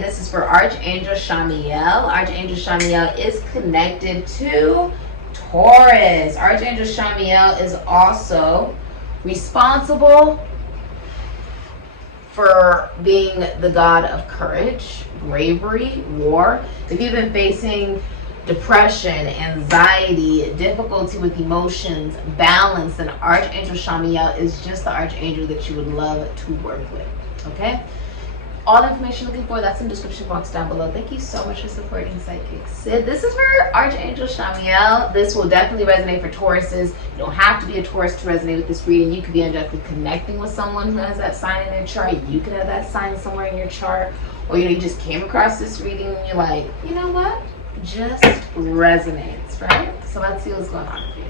and this is for Archangel CHAMUEL. Archangel CHAMUEL is connected to Taurus. Archangel CHAMUEL is also responsible for being the god of courage, bravery, war. If you've been facing depression, anxiety, difficulty with emotions, balance, then Archangel CHAMUEL is just the archangel that you would love to work with. Okay? All the information you're looking for, that's in the description box down below. Thank you so much for supporting Sikiksyd. This is for Archangel CHAMUEL. This will definitely resonate for Tauruses. You don't have to be a Taurus to resonate with this reading. You could be energetically connecting with someone who has that sign in their chart. You could have that sign somewhere in your chart. Or you just came across this reading and you're like, you know what? Just resonates, right? So let's see what's going on for you.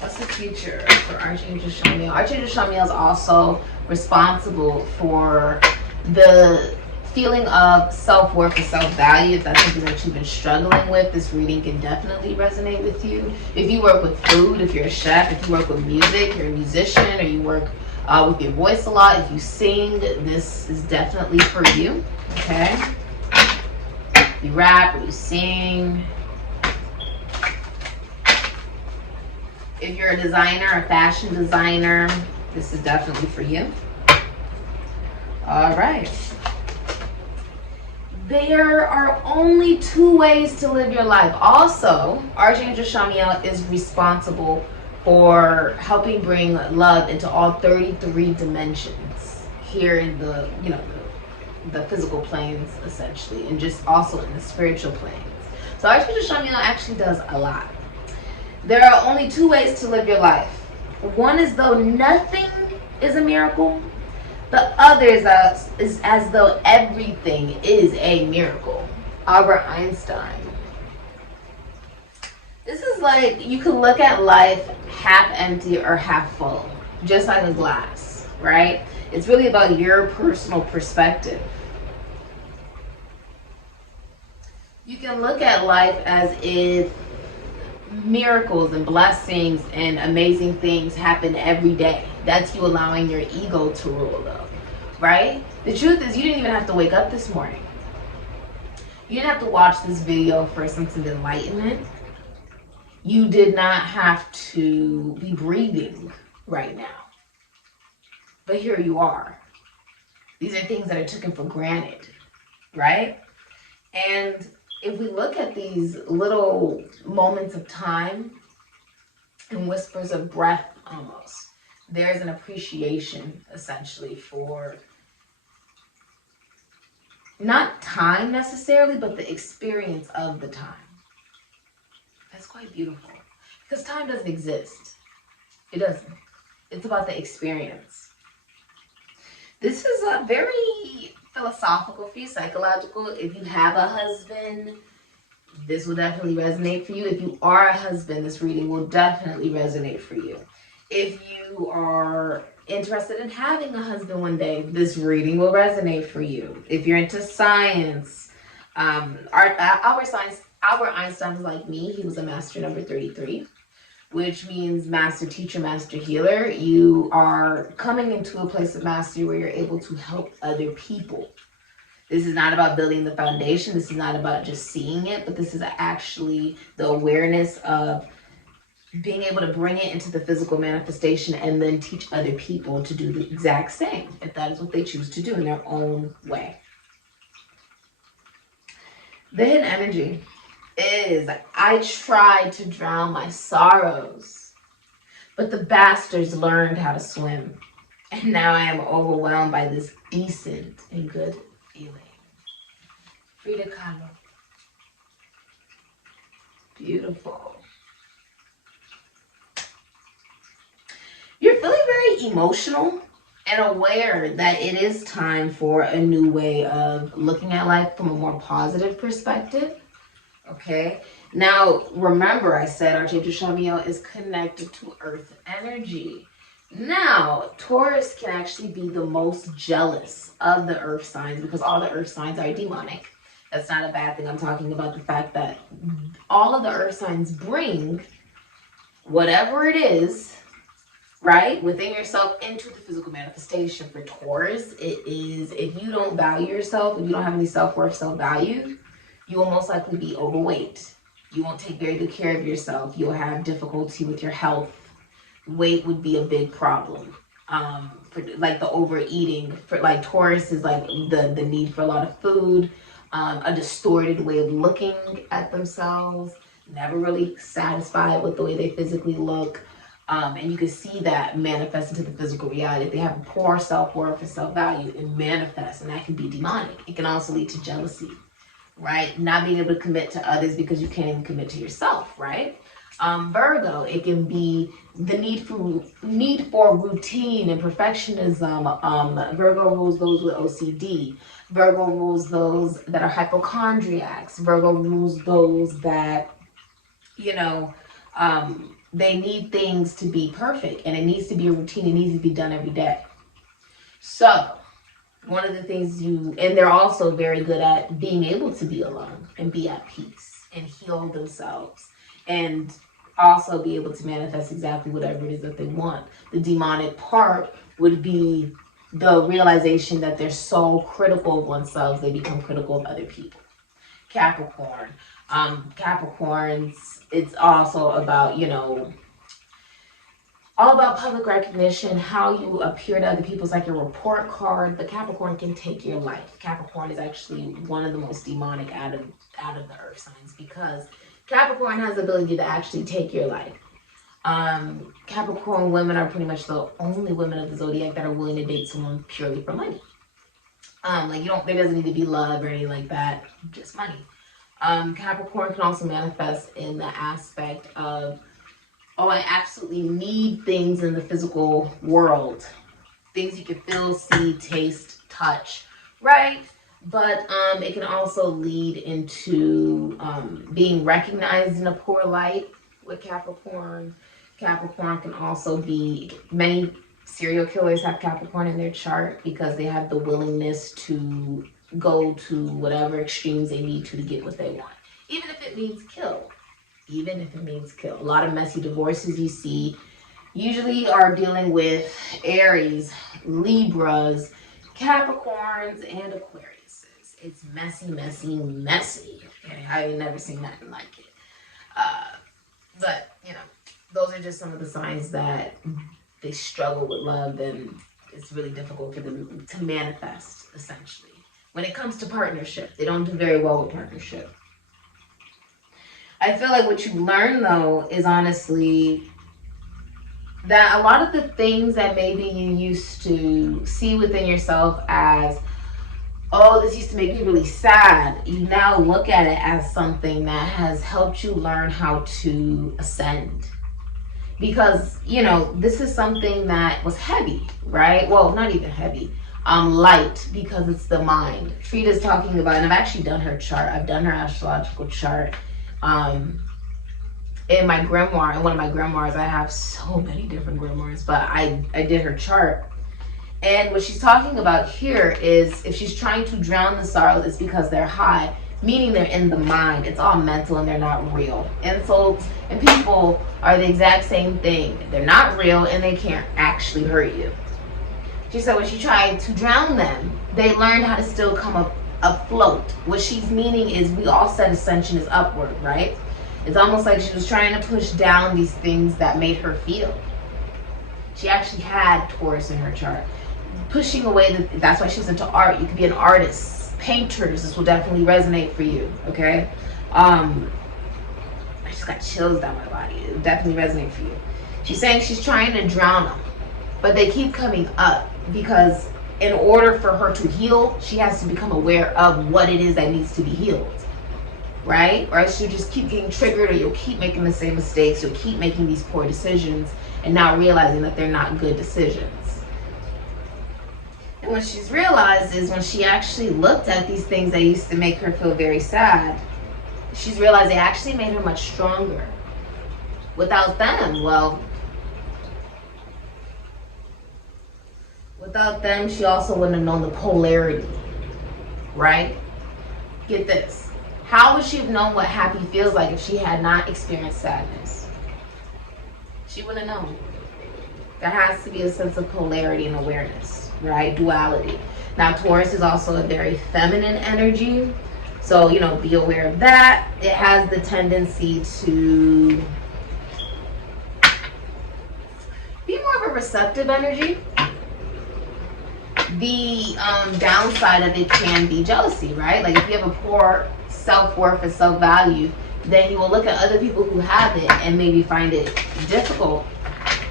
What's the future for Archangel CHAMUEL? Archangel CHAMUEL is also responsible for the feeling of self-worth and self-value. If that's something that you've been struggling with, this reading can definitely resonate with you. If you work with food, if you're a chef, if you work with music, you're a musician, or you work with your voice a lot, if you sing, this is definitely for you, okay? You rap or you sing. If you're a designer, a fashion designer, this is definitely for you. All right. There are only 2 ways to live your life. Also, Archangel CHAMUEL is responsible for helping bring love into all 33 dimensions here in the, the physical planes, essentially, and just also in the spiritual planes. So Archangel CHAMUEL actually does a lot. There are only 2 ways to live your life. One is though nothing is a miracle. The other is as though everything is a miracle. Albert Einstein. This is like, you can look at life half empty or half full, just like a glass, right? It's really about your personal perspective. You can look at life as if miracles and blessings and amazing things happen every day. That's you allowing your ego to rule, though, right? The truth is, you didn't even have to wake up this morning. You didn't have to watch this video for a sense of enlightenment. You did not have to be breathing right now. But here you are. These are things that are taken for granted, right? And if we look at these little moments of time and whispers of breath almost, there's an appreciation essentially for not time necessarily, but the experience of the time. That's quite beautiful, because time doesn't exist. It doesn't. It's about the experience. This is a very philosophical for you, psychological. If you have a husband, this will definitely resonate for you. If you are a husband, this reading will definitely resonate for you. If you are interested in having a husband one day, this reading will resonate for you. If you're into science, Albert Einstein was like me. He was a master number 33, which means master teacher, master healer. You are coming into a place of mastery where you're able to help other people. This is not about building the foundation. This is not about just seeing it, but this is actually the awareness of being able to bring it into the physical manifestation and then teach other people to do the exact same, if that is what they choose to do in their own way. The hidden energy is, I tried to drown my sorrows, but the bastards learned how to swim, and now I am overwhelmed by this decent and good feeling. Frida Kahlo. Beautiful. You're feeling very emotional and aware that it is time for a new way of looking at life from a more positive perspective. Okay, now remember I said Archangel CHAMUEL is connected to earth energy. Now, Taurus can actually be the most jealous of the earth signs because all the earth signs are demonic. That's not a bad thing. I'm talking about the fact that all of the earth signs bring whatever it is right? Within yourself into the physical manifestation. For Taurus, it is, if you don't value yourself, if you don't have any self-worth, self-value, you will most likely be overweight. You won't take very good care of yourself. You'll have difficulty with your health. Weight would be a big problem. For like the overeating, for like Taurus is like the need for a lot of food, a distorted way of looking at themselves, never really satisfied with the way they physically look. And you can see that manifest into the physical reality. If they have a poor self-worth and self-value, it manifests, and that can be demonic. It can also lead to jealousy, right? Not being able to commit to others because you can't even commit to yourself, right? Virgo, it can be the need for routine and perfectionism. Virgo rules those with OCD. Virgo rules those that are hypochondriacs. Virgo rules those that, you know, they need things to be perfect, and it needs to be a routine. It needs to be done every day. So one of the things and they're also very good at being able to be alone and be at peace and heal themselves, and also be able to manifest exactly whatever it is that they want. The demonic part would be the realization that they're so critical of oneself, they become critical of other people. Capricorn. Capricorns, it's also about, you know, all about public recognition, how you appear to other people. It's like your report card. The Capricorn can take your life. Capricorn is actually one of the most demonic out of the earth signs, because Capricorn has the ability to actually take your life. Capricorn women are pretty much the only women of the zodiac that are willing to date someone purely for money. Like there doesn't need to be love or anything like that, just money. Capricorn can also manifest in the aspect of, oh, I absolutely need things in the physical world. Things you can feel, see, taste, touch, right? But it can also lead into being recognized in a poor light with Capricorn. Capricorn can also be, many serial killers have Capricorn in their chart because they have the willingness to go to whatever extremes they need to get what they want. Even if it means kill. Even if it means kill. A lot of messy divorces you see usually are dealing with Aries, Libras, Capricorns, and Aquarius. It's messy, messy, messy. Okay, I ain't never seen nothing like it. But, you know, those are just some of the signs that they struggle with love, and it's really difficult for them to manifest, essentially. When it comes to partnership, they don't do very well with partnership. I feel like what you learn, though, is honestly that a lot of the things that maybe you used to see within yourself as, oh, this used to make me really sad, you now look at it as something that has helped you learn how to ascend. Because, you know, this is something that was heavy, right? Well, not even heavy. Light, because it's the mind. Frida's talking about, and I've actually done her chart. I've done her astrological chart. In my grimoire, in one of my grimoires, I have so many different grimoires, but I did her chart. And what she's talking about here is, if she's trying to drown the sorrows, it's because they're high, meaning they're in the mind. It's all mental and they're not real. Insults and people are the exact same thing. They're not real and they can't actually hurt you. She said when she tried to drown them, they learned how to still come up afloat. What she's meaning is, we all said ascension is upward, right? It's almost like she was trying to push down these things that made her feel. She actually had Taurus in her chart. Pushing away, that's why she's into art. You could be an artist, painters, this will definitely resonate for you, okay? I just got chills down my body. It will definitely resonate for you. She's saying she's trying to drown them, but they keep coming up, because in order for her to heal, she has to become aware of what it is that needs to be healed, right? Or else you just keep getting triggered, or you'll keep making the same mistakes, you'll keep making these poor decisions and not realizing that they're not good decisions. And what she's realized is, when she actually looked at these things that used to make her feel very sad, she's realized they actually made her much stronger. Without them, well, without them, she also wouldn't have known the polarity, right? Get this. How would she have known what happy feels like if she had not experienced sadness? She wouldn't have known. There has to be a sense of polarity and awareness, right? Duality. Now, Taurus is also a very feminine energy. So, you know, be aware of that. It has the tendency to be more of a receptive energy. The downside of it can be jealousy, right? Like if you have a poor self-worth and self-value, then you will look at other people who have it and maybe find it difficult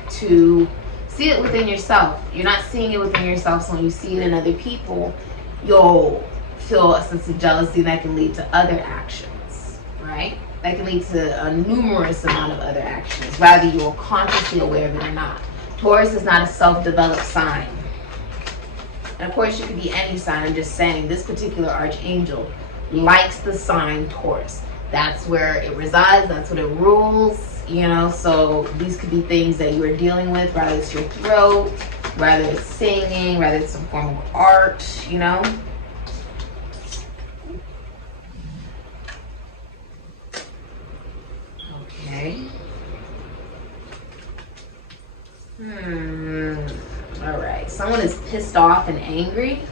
to see it within yourself. You're not seeing it within yourself, so when you see it in other people, you'll feel a sense of jealousy that can lead to other actions, right? That can lead to a numerous amount of other actions, whether you're consciously aware of it or not. Taurus is not a self-developed sign. And of course, you could be any sign. I'm just saying this particular archangel likes the sign Taurus. That's where it resides. That's what it rules, you know. So these could be things that you are dealing with, whether it's your throat, whether it's singing, whether it's some form of art, you know. Okay. All right. Someone is pissed off and angry.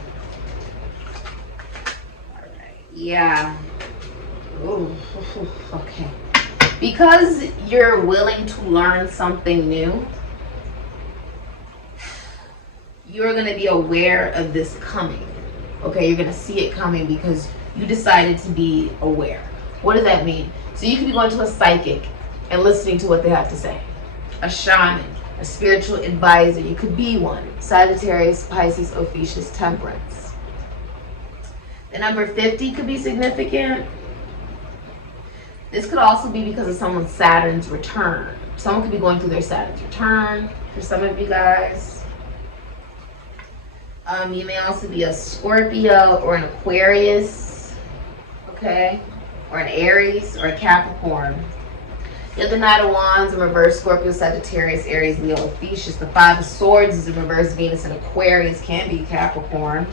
All right. Yeah. Ooh. Okay. Because you're willing to learn something new, you're going to be aware of this coming. Okay. You're going to see it coming because you decided to be aware. What does that mean? So you could be going to a psychic and listening to what they have to say. A shaman, a spiritual advisor, you could be one. Sagittarius, Pisces, Ophiuchus, Temperance. The number 50 could be significant. This could also be because of someone's Saturn's return. Someone could be going through their Saturn's return for some of you guys. You may also be a Scorpio or an Aquarius, okay? Or an Aries or a Capricorn. You have the Knight of Wands in reverse, Scorpio, Sagittarius, Aries, Leo, Ophiuchus. The Five of Swords is in reverse, Venus and Aquarius, can be Capricorn.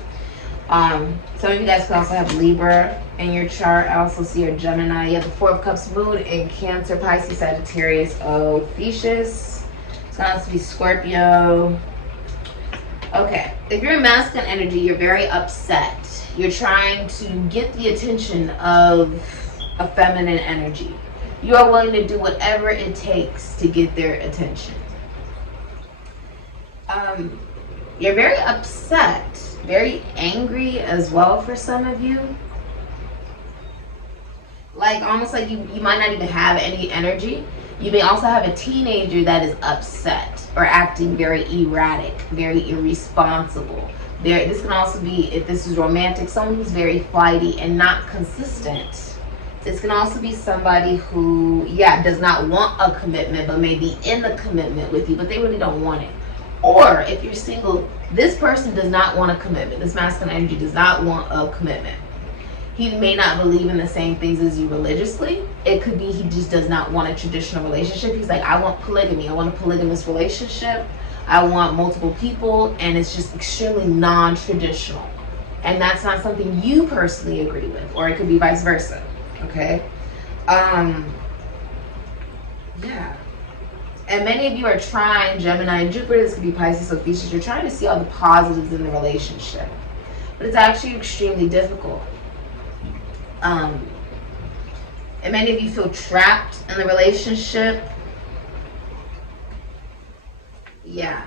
Some of you guys could also have Libra in your chart. I also see your Gemini. You have the Four of Cups moon in Cancer, Pisces, Sagittarius, Ophiuchus. It's going to also be Scorpio. Okay, if you're in masculine energy, you're very upset. You're trying to get the attention of a feminine energy. You are willing to do whatever it takes to get their attention. You're very upset, very angry as well for some of you. Like almost like you might not even have any energy. You may also have a teenager that is upset or acting very erratic, very irresponsible. This can also be, if this is romantic, someone who's very flighty and not consistent. This can also be somebody who, does not want a commitment, but may be in the commitment with you, but they really don't want it. Or if you're single, this person does not want a commitment. This masculine energy does not want a commitment. He may not believe in the same things as you religiously. It could be he just does not want a traditional relationship. He's like, I want polygamy. I want a polygamous relationship. I want multiple people, and it's just extremely non-traditional. And that's not something you personally agree with, or it could be vice versa. Okay? And many of you are trying, Gemini and Jupiter, this could be Pisces, Ophiuchus, you're trying to see all the positives in the relationship. But it's actually extremely difficult. And many of you feel trapped in the relationship. Yeah.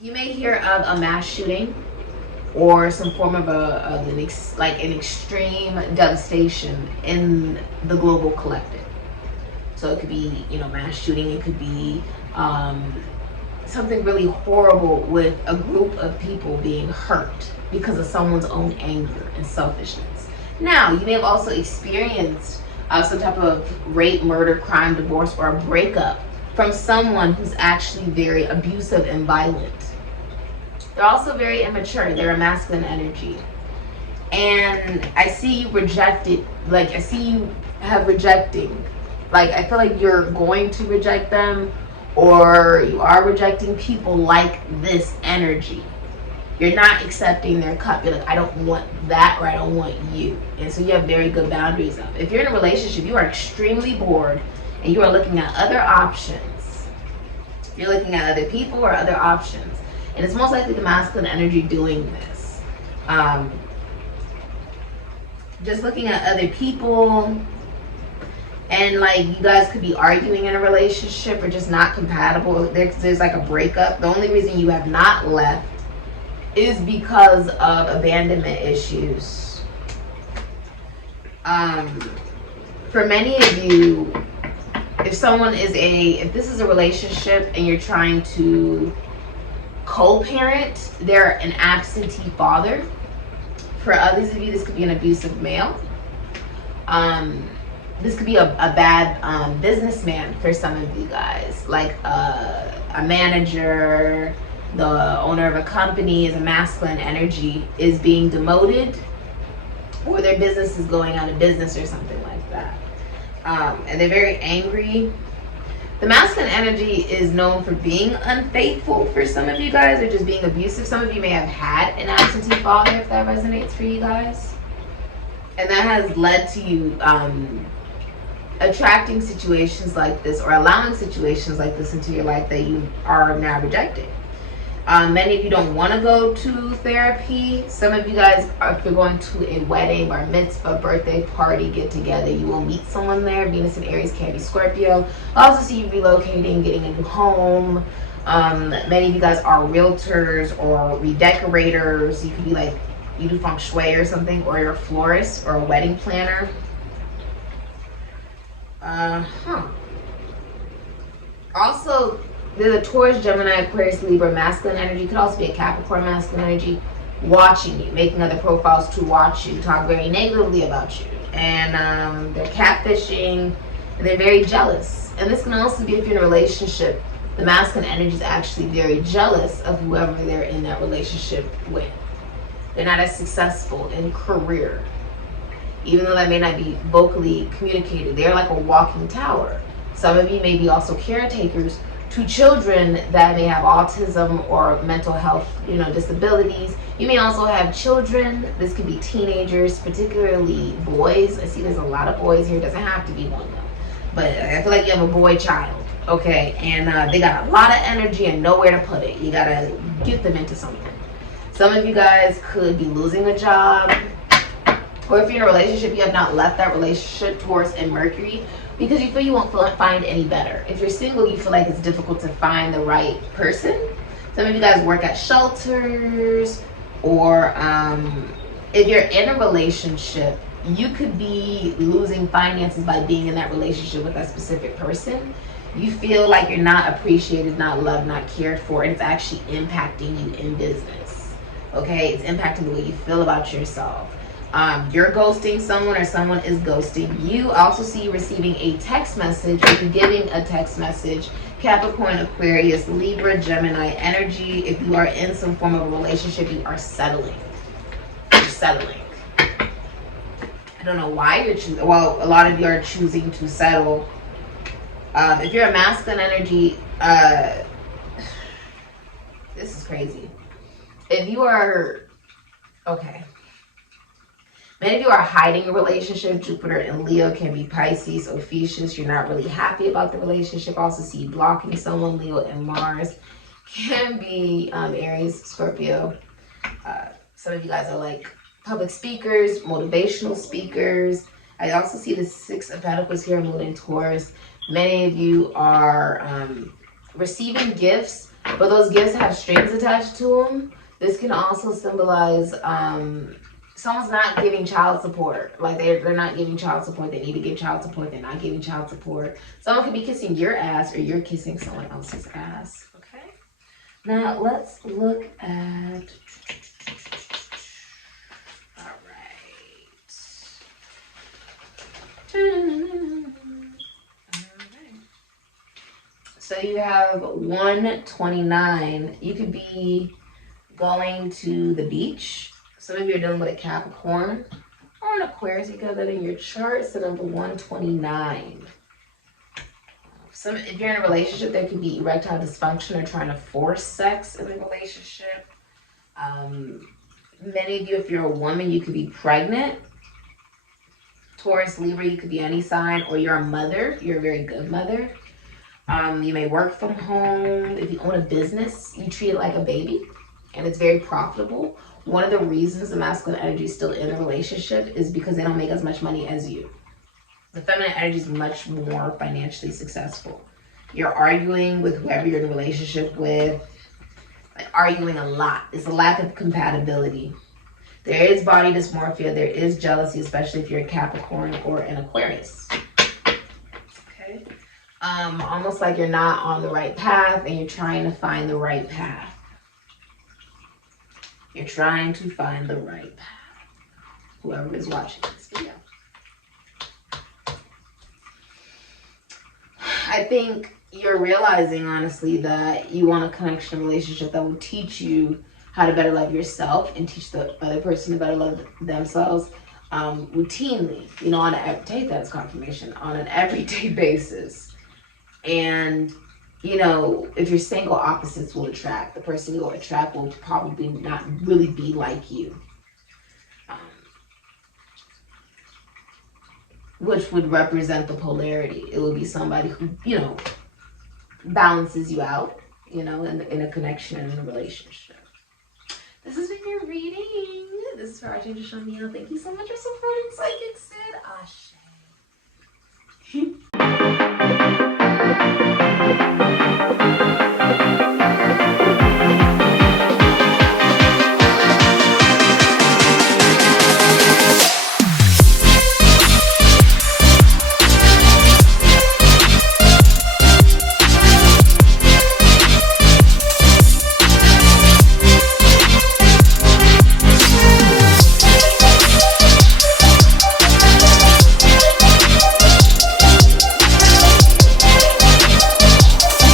You may hear of a mass shooting or some form of an extreme devastation in the global collective. So it could be, mass shooting. It could be something really horrible with a group of people being hurt because of someone's own anger and selfishness. Now, you may have also experienced some type of rape, murder, crime, divorce, or a breakup from someone who's actually very abusive and violent. They're also very immature. They're a masculine energy. And I see you rejected, I see you have rejecting. I feel like you're going to reject them, or you are rejecting people like this energy. You're not accepting their cup. You're like, I don't want that, or I don't want you. And so you have very good boundaries up. If you're in a relationship, you are extremely bored, and you are looking at other options. You're looking at other people or other options. And it's most likely the masculine energy doing this. Just looking at other people, and like you guys could be arguing in a relationship or just not compatible. There's like a breakup. The only reason you have not left is because of abandonment issues. For many of you, if this is a relationship and you're trying to co-parent, they're an absentee father. For others of you, this could be an abusive male. This could be a bad businessman for some of you guys, like a manager, the owner of a company is a masculine energy, is being demoted, or their business is going out of business or something like that. And they're very angry. The masculine energy is known for being unfaithful for some of you guys, or just being abusive. Some of you may have had an absentee father, if that resonates for you guys. And that has led to you attracting situations like this, or allowing situations like this into your life that you are now rejecting. Many of you don't want to go to therapy. Some of you guys, if you're going to a wedding or mitzvah, birthday party, get together, you will meet someone there. Venus and Aries can be Scorpio. I also see you relocating, getting a new home. Many of you guys are realtors or redecorators. You could be like, you do feng shui or something, or you're a florist or a wedding planner. Also, there's a Taurus, Gemini, Aquarius, Libra masculine energy. Could also be a Capricorn masculine energy watching you, making other profiles to watch you, talk very negatively about you. And they're catfishing, and they're very jealous. And this can also be if you're in a relationship. The masculine energy is actually very jealous of whoever they're in that relationship with. They're not as successful in career, even though that may not be vocally communicated. They're like a walking tower. Some of you may be also caretakers to children that may have autism or mental health, disabilities. You may also have children. This could be teenagers, particularly boys. I see there's a lot of boys here. It doesn't have to be one though. But I feel like you have a boy child, okay? And they got a lot of energy and nowhere to put it. You gotta get them into something. Some of you guys could be losing a job. Or if you're in a relationship, you have not left that relationship, Taurus and Mercury, because you feel you won't find any better. If you're single, you feel like it's difficult to find the right person. Some of you guys work at shelters, or if you're in a relationship, you could be losing finances by being in that relationship with that specific person. You feel like you're not appreciated, not loved, not cared for, and it's actually impacting you in business. Okay, it's impacting the way you feel about yourself. You're ghosting someone, or someone is ghosting you. I also see you receiving a text message, or you giving a text message. Capricorn, Aquarius, Libra, Gemini energy. If you are in some form of a relationship, you are settling. You're settling. I don't know why you're choosing. Well, a lot of you are choosing to settle. If you're a masculine energy, this is crazy. If you are, okay. Many of you are hiding a relationship. Jupiter and Leo can be Pisces, Ophiuchus. You're not really happy about the relationship. Also see you blocking someone. Leo and Mars can be Aries, Scorpio. Some of you guys are like public speakers, motivational speakers. I also see the Six of Pentacles here, Moon and Taurus. Many of you are receiving gifts, but those gifts have strings attached to them. This can also symbolize someone's not giving child support. Like they're not giving child support. They need to give child support. They're not giving child support. Someone could be kissing your ass, or you're kissing someone else's ass. Okay. Now let's look at. All right. So you have 129. You could be going to the beach. Some of you are dealing with a Capricorn or an Aquarius. You got that in your chart. It's the number 129. If you're in a relationship, there could be erectile dysfunction or trying to force sex in the relationship. Many of you, if you're a woman, you could be pregnant. Taurus, Libra, you could be any sign, or you're a mother. You're a very good mother. You may work from home. If you own a business, you treat it like a baby, and it's very profitable. One of the reasons the masculine energy is still in the relationship is because they don't make as much money as you. The feminine energy is much more financially successful. You're arguing with whoever you're in a relationship with, like arguing a lot. It's a lack of compatibility. There is body dysmorphia. There is jealousy, especially if you're a Capricorn or an Aquarius. Okay. Almost like you're not on the right path and you're trying to find the right path. You're trying to find the right path. Whoever is watching this video. I think you're realizing, honestly, that you want a connection relationship that will teach you how to better love yourself and teach the other person to better love themselves routinely, you know, take that as confirmation, on an everyday basis. And, you know, if you're single, opposites will attract. The person you'll attract will probably not really be like you. Which would represent the polarity. It will be somebody who, you know, balances you out, you know, in a connection and in a relationship. This has been your reading. This is for Archangel CHAMUEL. Thank you so much for supporting Sikiksyd. Ashe.